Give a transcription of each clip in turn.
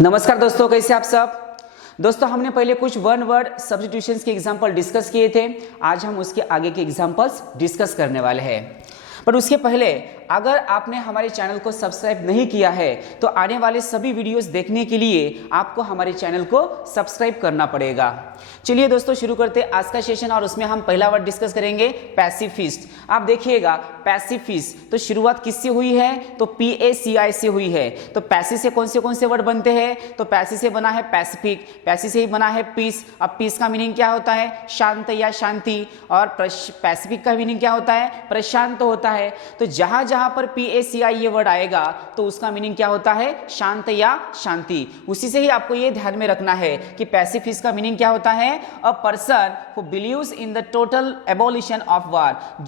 नमस्कार दोस्तों, कैसे आप सब। दोस्तों, हमने पहले कुछ वन वर्ड सब्स्टिट्यूशंस के एग्जांपल डिस्कस किए थे। आज हम उसके आगे के एग्जांपल्स डिस्कस करने वाले हैं। पर उसके पहले अगर आपने हमारे चैनल को सब्सक्राइब नहीं किया है तो आने वाले सभी वीडियोस देखने के लिए आपको हमारे चैनल को सब्सक्राइब करना पड़ेगा। चलिए दोस्तों, शुरू करते हैं आज का सेशन और उसमें हम पहला वर्ड डिस्कस करेंगे पैसिफिस्ट। आप देखिएगा पैसिफिस्ट तो शुरुआत किससे हुई है, तो PACI से हुई है। तो पैसी से कौन से वर्ड बनते हैं, तो पैसी से बना है पैसिफिक, पैसी से ही बना है पीस। अब पीस का मीनिंग क्या होता है, शांत या शांति, और पैसिफिक का मीनिंग क्या होता है, प्रशांत होता है। तो जहां जहां पर PACI ये वर्ड आएगा तो उसका मीनिंग क्या होता है, शांत या शांति। उसी से ही आपको ये ध्यान में रखना है कि पैसिफिस्ट का मीनिंग क्या होता है, a person who believes in the total abolition of war.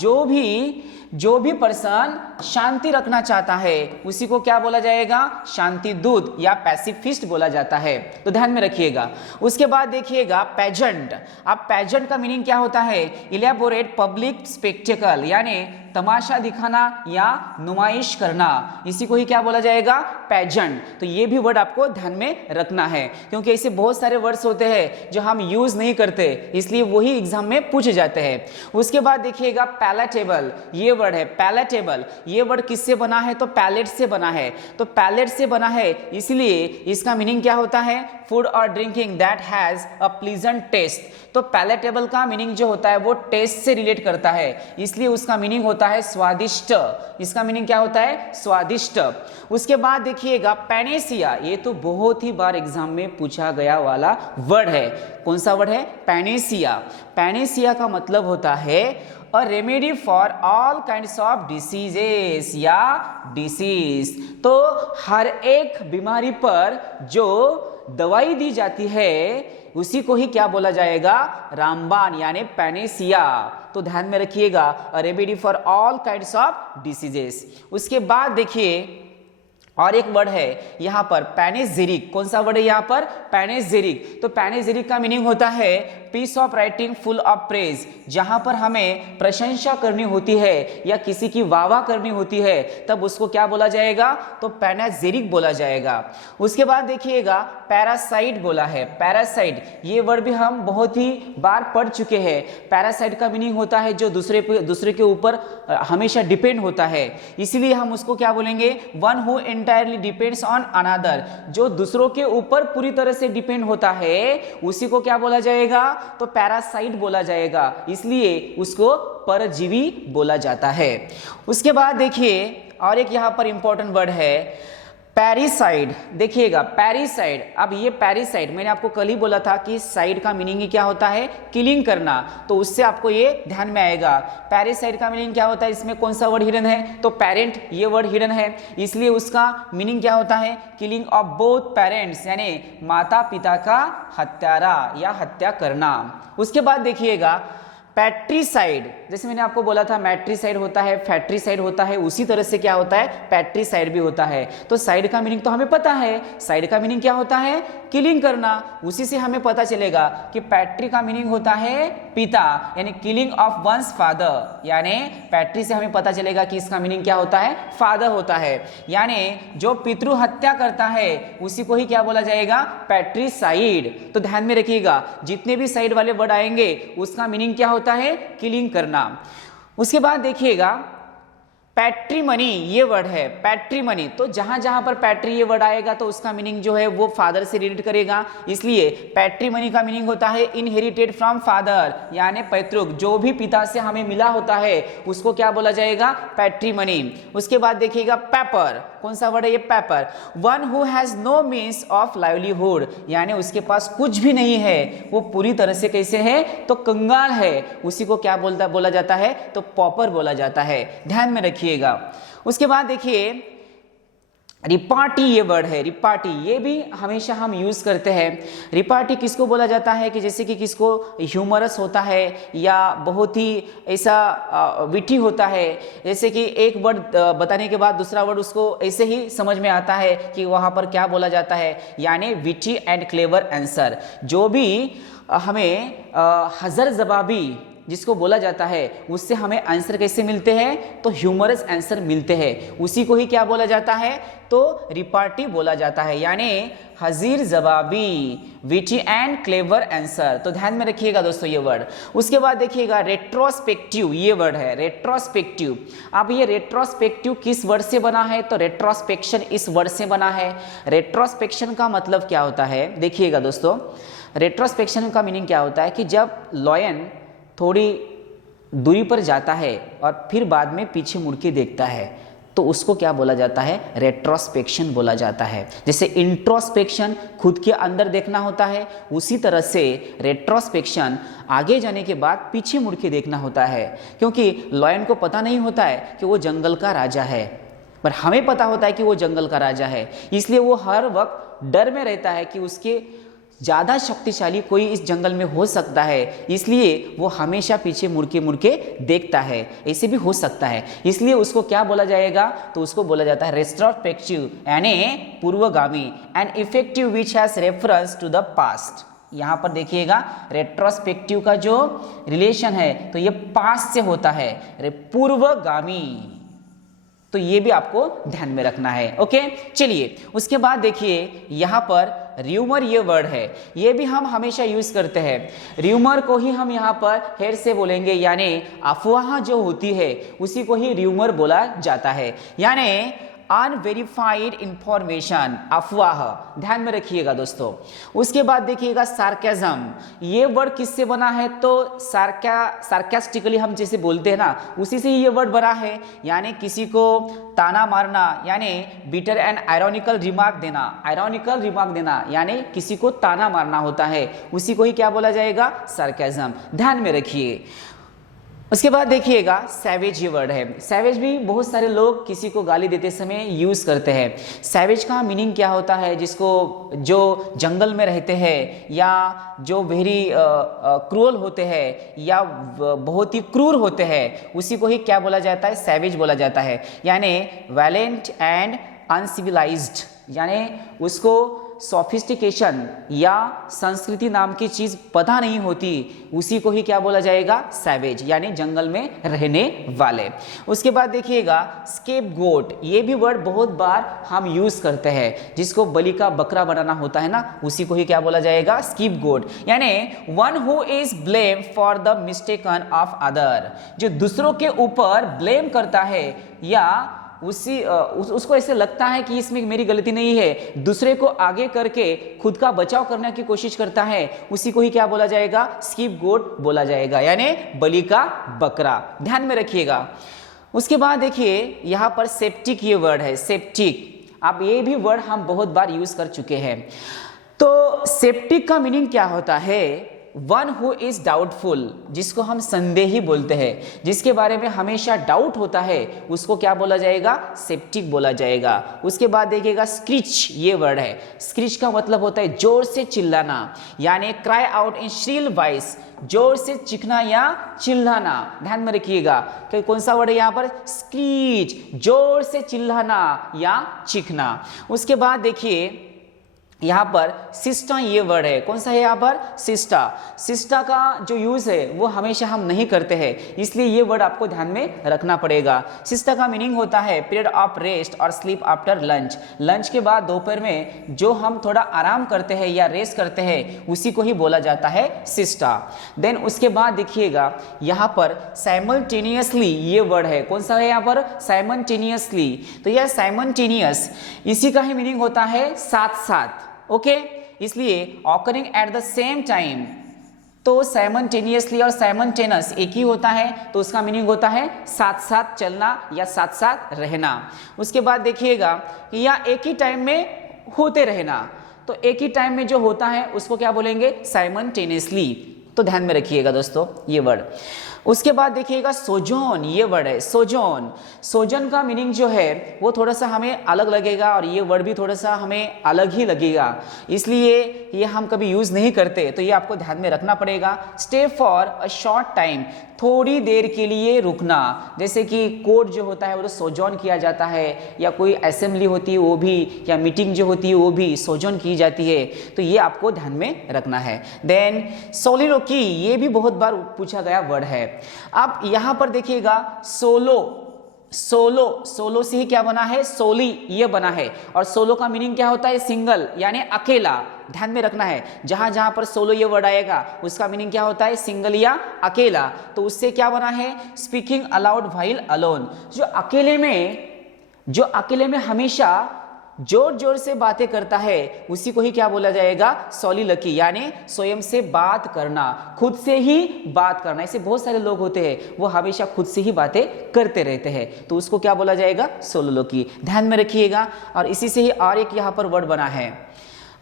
जो भी पर्सन शांति रखना चाहता है उसी को क्या बोला जाएगा, शांति दूत या पैसिफिस्ट बोला जाता है। तो ध्यान में रखिएगा। उसके बाद देखिएगा पेजेंट। अब पेजेंट का मीनिंग क्या होता है, इलेबोरेट पब्लिक स्पेक्टेकल, यानी तमाशा दिखाना या नुमाइश करना, इसी को ही क्या बोला जाएगा, पेजेंट। तो ये भी वर्ड आपको ध्यान में रखना है क्योंकि ऐसे बहुत सारे वर्ड्स होते हैं जो हम यूज नहीं करते, इसलिए वही एग्जाम में पूछे जाते हैं। उसके बाद देखिएगा पैलेटेबल, ये वर्ड है पैलेटेबल। ये वर्ड किससे बना है, तो पैलेट से बना है। तो पैलेट से बना है इसलिए इसका मीनिंग क्या होता है, फूड और drinking that has a pleasant taste. तो पैलेटेबल का मीनिंग जो होता है वो टेस्ट से रिलेट करता है, इसलिए उसका मीनिंग होता है स्वादिष्ट। इसका मीनिंग क्या होता है, स्वादिष्ट। उसके बाद देखिएगा पैनेसिया, ये तो बहुत ही बार एग्जाम में पूछा गया वाला वर्ड है। कौन सा वर्ड है, पैनेसिया। पैनेसिया का मतलब होता है a remedy for all kinds of diseases या डिसीज। तो हर एक बीमारी पर जो दवाई दी जाती है उसी को ही क्या बोला जाएगा, रामबाण यानी पैनेसिया। तो ध्यान में रखिएगा, a remedy for all kinds of diseases. उसके बाद देखिए और एक वर्ड है यहाँ पर पैनेजेरिक। कौन सा वर्ड है यहाँ पर, पैनेजेरिक। तो पैनेजेरिक का मीनिंग होता है piece of writing full of praise. जहां पर हमें प्रशंसा करनी होती है या किसी की वाह करनी होती है तब उसको क्या बोला जाएगा, तो पैनेजेरिक बोला जाएगा। उसके बाद देखिएगा पैरासाइट बोला है। पैरासाइट ये वर्ड भी हम बहुत ही बार पढ़ चुके हैं। पैरासाइट का मीनिंग होता है जो दूसरे के ऊपर हमेशा डिपेंड होता है, इसीलिए हम उसको क्या बोलेंगे, one who entirely depends on another. जो दूसरों के ऊपर पूरी तरह से डिपेंड होता है उसी को क्या बोला जाएगा, तो पैरासाइट बोला जाएगा, इसलिए उसको परजीवी बोला जाता है। उसके बाद देखिए और एक यहां पर इंपॉर्टेंट वर्ड है पैरिसाइड। देखिएगा पैरिसाइड। अब ये पैरिसाइड मैंने आपको कल ही बोला था कि साइड का मीनिंग ही क्या होता है, किलिंग करना, तो उससे आपको ये ध्यान में आएगा। पैरिसाइड का मीनिंग क्या होता है, इसमें कौन सा वर्ड हिडन है, तो पेरेंट ये वर्ड हिडन है, इसलिए उसका मीनिंग क्या होता है, किलिंग ऑफ बोथ पेरेंट्स, यानी माता पिता का हत्यारा या हत्या करना। उसके बाद देखिएगा पैट्रीसाइड। जैसे मैंने आपको बोला था मैट्रीसाइड होता है, फैट्रीसाइड होता है, उसी तरह से क्या होता है, पैट्रीसाइड भी होता है। तो साइड का मीनिंग तो हमें पता है, साइड का मीनिंग क्या होता है, किलिंग करना। उसी से हमें पता चलेगा कि पैट्री का मीनिंग होता है पिता, यानी किलिंग ऑफ वंस फादर। यानी पैट्री से हमें पता चलेगा कि इसका मीनिंग क्या होता है, फादर होता है, यानी जो पितृ हत्या करता है उसी को ही क्या बोला जाएगा, पैट्रीसाइड। तो ध्यान में रखिएगा, जितने भी साइड वाले वर्ड आएंगे उसका मीनिंग क्या होता है, किलिंग करना। उसके बाद देखिएगा पैट्रीमनी, ये वर्ड है पैट्रीमनी। तो जहां जहां पर पैट्री ये वर्ड आएगा तो उसका मीनिंग जो है वो फादर से रिलेट करेगा, इसलिए पैट्रीमनी का मीनिंग होता है इनहेरिटेड फ्रॉम फादर, यानी पैतृक। जो भी पिता से हमें मिला होता है उसको क्या बोला जाएगा, पैट्रीमनी। उसके बाद देखिएगा पेपर। कौन सा वर्ड है ये, paper. One who has no means of livelihood, यानी उसके पास कुछ भी नहीं है, वो पूरी तरह से कैसे है, तो कंगाल है, उसी को क्या बोला जाता है, तो पॉपर बोला जाता है। ध्यान में रखिएगा। उसके बाद देखिए रिपार्टी, ये वर्ड है रिपार्टी, ये भी हमेशा हम यूज करते हैं। रिपार्टी किसको बोला जाता है कि जैसे कि किसको ह्यूमरस होता है या बहुत ही ऐसा विटी होता है, जैसे कि एक वर्ड बताने के बाद दूसरा वर्ड उसको ऐसे ही समझ में आता है कि वहां पर क्या बोला जाता है, यानी विटी एंड क्लेवर आंसर। जो भी हमें हजर जवाबी जिसको बोला जाता है उससे हमें आंसर कैसे मिलते हैं, तो ह्यूमरस आंसर मिलते हैं, उसी को ही क्या बोला जाता है, तो रिपार्टी बोला जाता है, यानी हजीर जवाबी, विटी एंड क्लेवर आंसर। तो ध्यान में रखिएगा दोस्तों ये वर्ड। उसके बाद देखिएगा रेट्रोस्पेक्टिव, ये वर्ड है रेट्रोस्पेक्टिव। अब ये रेट्रोस्पेक्टिव किस वर्ड से बना है, तो रेट्रोस्पेक्शन इस वर्ड से बना है। रेट्रोस्पेक्शन का मतलब क्या होता है, देखिएगा दोस्तों, रेट्रोस्पेक्शन का मीनिंग क्या होता है कि जब लॉयन थोड़ी दूरी पर जाता है और फिर बाद में पीछे मुड़ के देखता है, तो उसको क्या बोला जाता है, रेट्रोस्पेक्शन बोला जाता है। जैसे इंट्रोस्पेक्शन खुद के अंदर देखना होता है, उसी तरह से रेट्रोस्पेक्शन आगे जाने के बाद पीछे मुड़ के देखना होता है, क्योंकि लॉयन को पता नहीं होता है कि वो जंगल का राजा है, पर हमें पता होता है कि वो जंगल का राजा है, इसलिए वो हर वक्त डर में रहता है कि उसके ज़्यादा शक्तिशाली कोई इस जंगल में हो सकता है, इसलिए वो हमेशा पीछे मुड़ के देखता है। ऐसे भी हो सकता है, इसलिए उसको क्या बोला जाएगा, तो उसको बोला जाता है रेट्रोस्पेक्टिव, यानी पूर्वगामी, and effective which has reference to the past. यहाँ पर देखिएगा रेट्रोस्पेक्टिव का जो रिलेशन है तो ये पास्ट से होता है, पूर्वगामी, तो ये भी आपको ध्यान में रखना है। ओके, चलिए उसके बाद देखिए यहाँ पर र्यूमर ये वर्ड है, ये भी हम हमेशा यूज करते हैं। र्यूमर को ही हम यहाँ पर हेर से बोलेंगे, यानी अफवाह जो होती है उसी को ही र्यूमर बोला जाता है, यानी अनवेरिफाइड इंफॉर्मेशन, अफवाह। ध्यान में रखिएगा दोस्तों। उसके बाद देखिएगा सार्केज्म, ये वर्ड किससे बना है, तो सार्कास्टिकली हम जैसे बोलते हैं ना, उसी से ही ये वर्ड बना है, यानी किसी को ताना मारना, यानी बिटर एंड आयरॉनिकल रिमार्क देना, आयरॉनिकल रिमार्क देना यानी किसी को ताना मारना होता है, उसी को ही क्या बोला जाएगा, सार्केज्म। ध्यान में रखिए। उसके बाद देखिएगा सैवेज, ये वर्ड है। सैवेज भी बहुत सारे लोग किसी को गाली देते समय यूज करते हैं। सैवेज का मीनिंग क्या होता है, जिसको जो जंगल में रहते हैं या जो वेरी क्रूअल होते हैं या बहुत ही क्रूर होते हैं, उसी को ही क्या बोला जाता है, सैवेज बोला जाता है, यानी वायलेंट एंड अनसिविलाइज्ड, यानी उसको सोफिस्टिकेशन या संस्कृति नाम की चीज पता नहीं होती, उसी को ही क्या बोला जाएगा, सैवेज, यानी जंगल में रहने वाले। उसके बाद देखिएगा स्केपगोट, ये भी वर्ड बहुत बार हम यूज करते हैं, जिसको बलि का बकरा बनाना होता है ना, उसी को ही क्या बोला जाएगा, स्केपगोट, यानी one who is blame for the mistaken of other, जो दूसरों के ऊपर ब्लेम करता है या उसको ऐसे लगता है कि इसमें मेरी गलती नहीं है, दूसरे को आगे करके खुद का बचाव करने की कोशिश करता है, उसी को ही क्या बोला जाएगा, स्केपगोट बोला जाएगा, यानी बलि का बकरा। ध्यान में रखिएगा। उसके बाद देखिए यहाँ पर सेप्टिक, ये वर्ड है सेप्टिक। अब ये भी वर्ड हम बहुत बार यूज कर चुके हैं। तो सेप्टिक का मीनिंग क्या होता है, वन हु इज डाउटफुल, जिसको हम संदेही बोलते हैं, जिसके बारे में हमेशा डाउट होता है, उसको क्या बोला जाएगा, सेप्टिक बोला जाएगा। उसके बाद देखिएगा स्क्रीच, ये वर्ड है। स्क्रीच का मतलब होता है जोर से चिल्लाना, यानी cry out in Srila voice, जोर से चीखना या चिल्लाना। ध्यान में रखिएगा कि कौन सा वर्ड है यहाँ पर, स्क्रीच, जोर से चिल्लाना या चीखना। उसके बाद देखिए यहाँ पर सिस्टा, ये वर्ड है। कौन सा है यहाँ पर, सिस्टा। सिस्टा का जो यूज है वो हमेशा हम नहीं करते हैं, इसलिए ये वर्ड आपको ध्यान में रखना पड़ेगा। सिस्टा का मीनिंग होता है पीरियड ऑफ रेस्ट और स्लीप आफ्टर लंच, लंच के बाद दोपहर में जो हम थोड़ा आराम करते हैं या रेस्ट करते हैं, उसी को ही बोला जाता है सिस्टा। देन उसके बाद देखिएगा यहाँ पर साइमल्टेनियसली, ये वर्ड है। कौन सा है यहाँ पर, साइमल्टेनियसली। तो यह साइमल्टेनियस, इसी का ही मीनिंग होता है साथ साथ। ओके, इसलिए occurring at the same time, तो साइमल्टेनियसली और साइमल्टेनियस एक ही होता है, तो उसका मीनिंग होता है साथ साथ चलना या साथ साथ रहना। उसके बाद देखिएगा कि यह एक ही टाइम में होते रहना, तो एक ही टाइम में जो होता है उसको क्या बोलेंगे, साइमल्टेनियसली। तो ध्यान में रखिएगा दोस्तों ये वर्ड। उसके बाद देखिएगा सोजोन, ये वर्ड है सोजोन। सोजन का मीनिंग जो है वो थोड़ा सा हमें अलग लगेगा और ये वर्ड भी थोड़ा सा हमें अलग ही लगेगा, इसलिए ये हम कभी यूज नहीं करते, तो ये आपको ध्यान में रखना पड़ेगा। Stay for a short time, थोड़ी देर के लिए रुकना, जैसे कि कोर्ट जो होता है वो तो सोजोन किया जाता है, या कोई असेंबली होती है वो भी, या मीटिंग जो होती है वो भी सोजोन की जाती है, तो ये आपको ध्यान में रखना है। देन सोलिलोक्वी लोकी, ये भी बहुत बार पूछा गया वर्ड है। अब यहां पर देखिएगा सोलो से ही क्या बना है, सोली ये बना है, और सोलो का मीनिंग क्या होता है, सिंगल यानी अकेला। ध्यान में रखना है, जहां जहां पर सोलो ये वर्ड आएगा उसका मीनिंग क्या होता है, सिंगल या अकेला। तो उससे क्या बना है, स्पीकिंग अलाउड व्हाइल अलोन। जो अकेले में हमेशा जोर जोर से बातें करता है उसी को ही क्या बोला जाएगा, सोलिलकी, यानी स्वयं से बात करना, खुद से ही बात करना। ऐसे बहुत सारे लोग होते हैं वो हमेशा खुद से ही बातें करते रहते हैं, तो उसको क्या बोला जाएगा, सोलिलोकी। ध्यान में रखिएगा। और इसी से ही और एक यहाँ पर वर्ड बना है,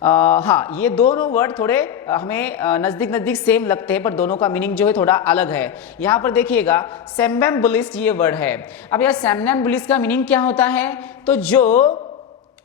हाँ, ये दोनों वर्ड थोड़े हमें नजदीक नजदीक सेम लगते हैं, पर दोनों का मीनिंग जो है थोड़ा अलग है। यहाँ पर देखिएगा सेम्बेम्बुलिस्ट ये वर्ड है। अब यह सेम्बेम्बुलिस्ट का मीनिंग क्या होता है, तो जो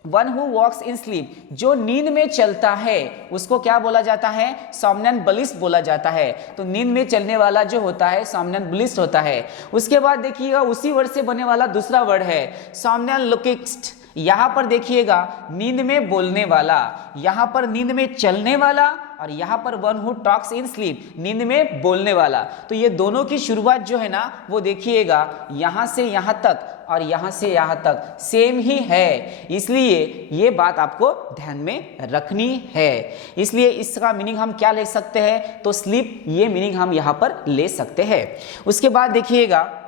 one who walks in sleep, जो नींद में चलता है उसको क्या बोला जाता है, सॉम्नम्बुलिस्ट बोला जाता है। तो नींद में चलने वाला जो होता है सॉम्नम्बुलिस्ट होता है। उसके बाद देखिएगा उसी वर्ड से बने वाला दूसरा वर्ड है सॉम्नम्बुलिस्ट। यहां पर देखिएगा नींद में बोलने वाला, यहां पर नींद में चलने वाला, और यहां पर one who talks in sleep, नींद में बोलने वाला। तो ये दोनों की शुरुआत जो है ना वो देखिएगा यहां से यहां तक और यहां से यहां तक सेम ही है, इसलिए ये बात आपको ध्यान में रखनी है। इसलिए इसका मीनिंग हम क्या ले सकते हैं, तो स्लीप ये मीनिंग हम यहां पर ले सकते हैं। उसके बाद देखिएगा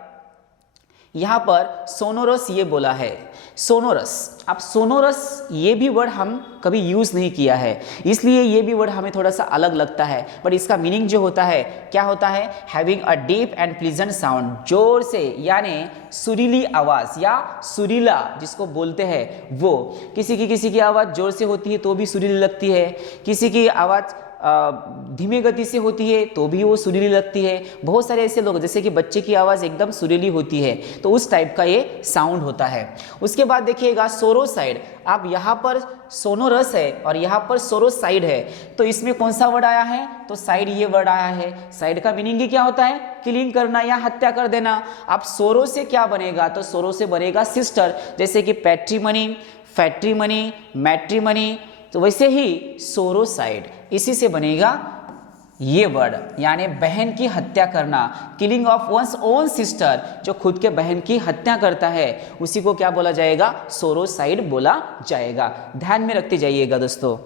यहां पर सोनोरस ये बोला है, सोनोरस। अब सोनोरस ये भी वर्ड हम कभी यूज नहीं किया है, इसलिए ये भी वर्ड हमें थोड़ा सा अलग लगता है, बट इसका मीनिंग जो होता है क्या होता है, having a deep and pleasant sound, जोर से यानी सुरीली आवाज या सुरीला जिसको बोलते हैं वो। किसी की आवाज जोर से होती है तो भी सुरीली लगती है, किसी की आवाज धीमी गति से होती है तो भी वो सुरीली लगती है। बहुत सारे ऐसे लोग, जैसे कि बच्चे की आवाज़ एकदम सुरीली होती है, तो उस टाइप का ये साउंड होता है। उसके बाद देखिएगा सोरोसाइड। अब यहाँ पर सोनोरस है और यहाँ पर सोरोसाइड है, तो इसमें कौन सा वर्ड आया है, तो साइड ये वर्ड आया है। साइड का मीनिंग ही क्या होता है, किलिंग करना या हत्या कर देना। अब सोरो से क्या बनेगा, तो सोरो से बनेगा सिस्टर, जैसे कि पैट्रीमनी, फैट्रीमनी, मैट्रीमनी, तो वैसे ही सोरोसाइड इसी से बनेगा ये वर्ड, यानी बहन की हत्या करना, killing of one's own sister, जो खुद के बहन की हत्या करता है उसी को क्या बोला जाएगा, सोरोसाइड बोला जाएगा। ध्यान में रखते जाइएगा दोस्तों।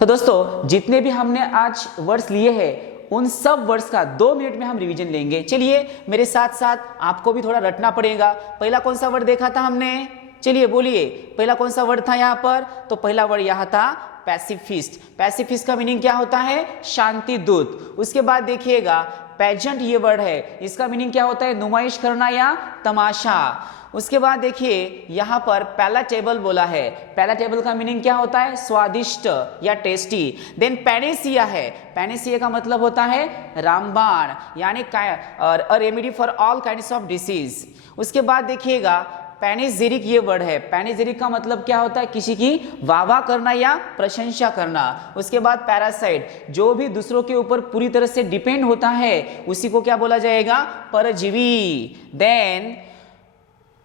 तो दोस्तों जितने भी हमने आज वर्ड्स लिए हैं उन सब वर्ड्स का 2 मिनट में हम रिवीजन लेंगे। चलिए मेरे साथ साथ आपको भी थोड़ा रटना पड़ेगा। पहला कौन सा वर्ड देखा था हमने, चलिए बोलिए, पहला कौन सा वर्ड था यहाँ पर, तो पहला वर्ड यहाँ था पैसिफिस्ट। पैसिफिस्ट का मीनिंग क्या होता है, शांति दूत। उसके बाद देखिएगा पेजेंट ये वर्ड है, इसका मीनिंग क्या होता है, नुमाइश करना या तमाशा। उसके बाद देखिए यहाँ पर पैलाटेबल बोला है, पैलाटेबल का मीनिंग क्या होता है, स्वादिष्ट या टेस्टी। देन पैनेसिया है, पैनेसिया का मतलब होता है रामबाण, यानी a remedy for all kinds of disease. उसके बाद देखिएगा पैनेजेरिक ये वर्ड है, पैनेजेरिक का मतलब क्या होता है, किसी की वाह करना या प्रशंसा करना। उसके बाद पैरासाइट, जो भी दूसरों के ऊपर पूरी तरह से डिपेंड होता है उसी को क्या बोला जाएगा, परजीवी। देन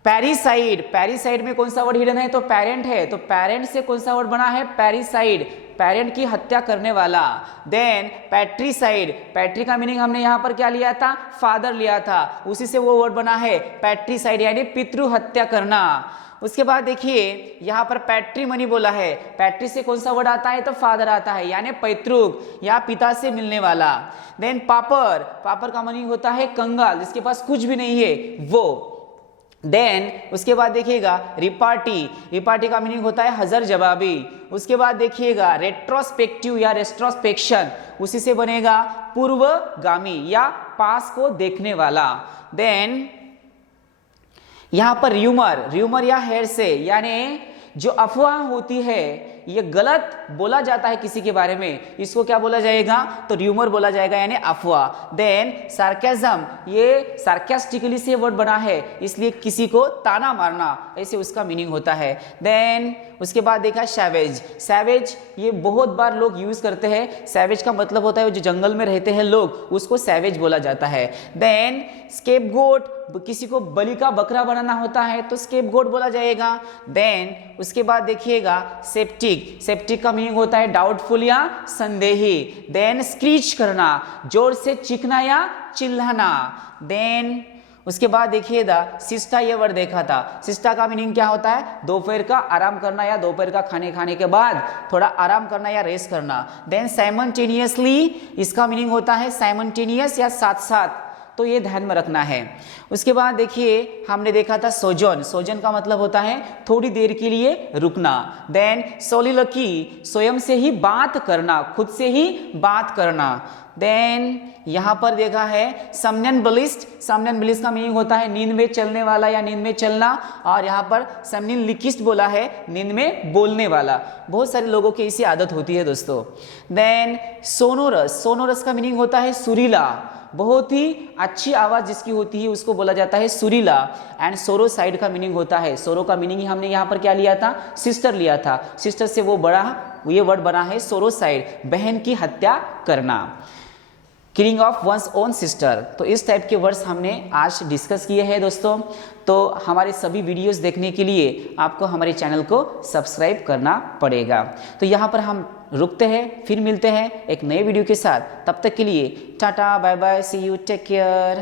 पैरिसाइड, पैरिसाइड में कौन सा वर्ड हिडन है, तो पेरेंट है, तो पेरेंट से कौन सा वर्ड बना है, पैरिसाइड, पेरेंट की हत्या करने वाला। देन पैट्रीसाइड, पैट्री का मीनिंग हमने यहाँ पर क्या लिया था, फादर लिया था, उसी से वो वर्ड बना है पैट्रीसाइड, यानी पितृ हत्या करना। उसके बाद देखिए यहाँ पर पैट्रीमनी बोला है, पैट्री से कौन सा वर्ड आता है, तो फादर आता है, यानी पैतृक या पिता से मिलने वाला। देन पापर, पापर का मीनिंग होता है कंगाल, जिसके पास कुछ भी नहीं है वो। देन उसके बाद देखिएगा रिपार्टी, रिपार्टी का मीनिंग होता है हजर जवाबी। उसके बाद देखिएगा रेट्रोस्पेक्टिव या रेट्रोस्पेक्शन, उसी से बनेगा पूर्वगामी या पास को देखने वाला। देन यहां पर र्यूमर, र्यूमर या हेरसे, यानी जो अफवाह होती है, ये गलत बोला जाता है किसी के बारे में, इसको क्या बोला जाएगा, तो र्यूमर बोला जाएगा, यानी अफवाह। देन सार्केज्म, ये सार्केस्टिकली से वर्ड बना है, इसलिए किसी को ताना मारना, ऐसे उसका मीनिंग होता है। देन उसके बाद देखा सैवेज, सैवेज ये बहुत बार लोग यूज करते हैं, सैवेज का मतलब होता है जो जंगल में रहते हैं लोग, उसको सैवेज बोला जाता है। देन स्केपगोट, किसी को बलि का बकरा बनाना होता है तो स्केपगोट बोला जाएगा। देन उसके बाद देखिएगा सेप्टिक, सेप्टिक का मीनिंग होता है डाउटफुल या संदेही। देन स्क्रीच करना, जोर से चीखना या चिल्लाना। देन उसके बाद देखिएगा सिस्टा, ये वर्ड देखा था। सिस्टा का मीनिंग क्या होता है? दोपहर का आराम करना या दोपहर का खाने के बाद थोड़ा आराम करना या रेस्ट करना। देन साइमल्टेनियसली, इसका मीनिंग होता है साइमल्टेनियस या साथ साथ, तो ये ध्यान में रखना है। उसके बाद देखिए हमने देखा था सोजन, सोजन का मतलब होता है थोड़ी देर के लिए रुकना। देन सोलिलोक्वी, स्वयं से ही बात करना, खुद से ही बात करना। देन यहाँ पर देखा है समनम्बुलिस्ट, समनम्बुलिस्ट का मीनिंग होता है नींद में चलने वाला या नींद में चलना, और यहाँ पर समनिलिकिस्ट बोला है नींद में बोलने वाला। बहुत सारे लोगों की इसी आदत होती है दोस्तों। देन सोनोरस, सोनोरस का मीनिंग होता है सुरीला, बहुत ही अच्छी आवाज जिसकी होती है उसको बोला जाता है सुरीला। एंड सोरो साइड का मीनिंग होता है, सोरो का मीनिंग ही हमने यहाँ पर क्या लिया था? सिस्टर लिया था। सिस्टर से वो बड़ा ये वर्ड बना है सोरो साइड, बहन की हत्या करना, killing of one's own sister. तो इस टाइप के वर्ड्स हमने आज डिस्कस किए हैं दोस्तों। तो हमारे सभी वीडियोस देखने के लिए आपको हमारे चैनल को सब्सक्राइब करना पड़ेगा। तो यहाँ पर हम रुकते हैं, फिर मिलते हैं एक नए वीडियो के साथ। तब तक के लिए tata, bye bye, see you, take care.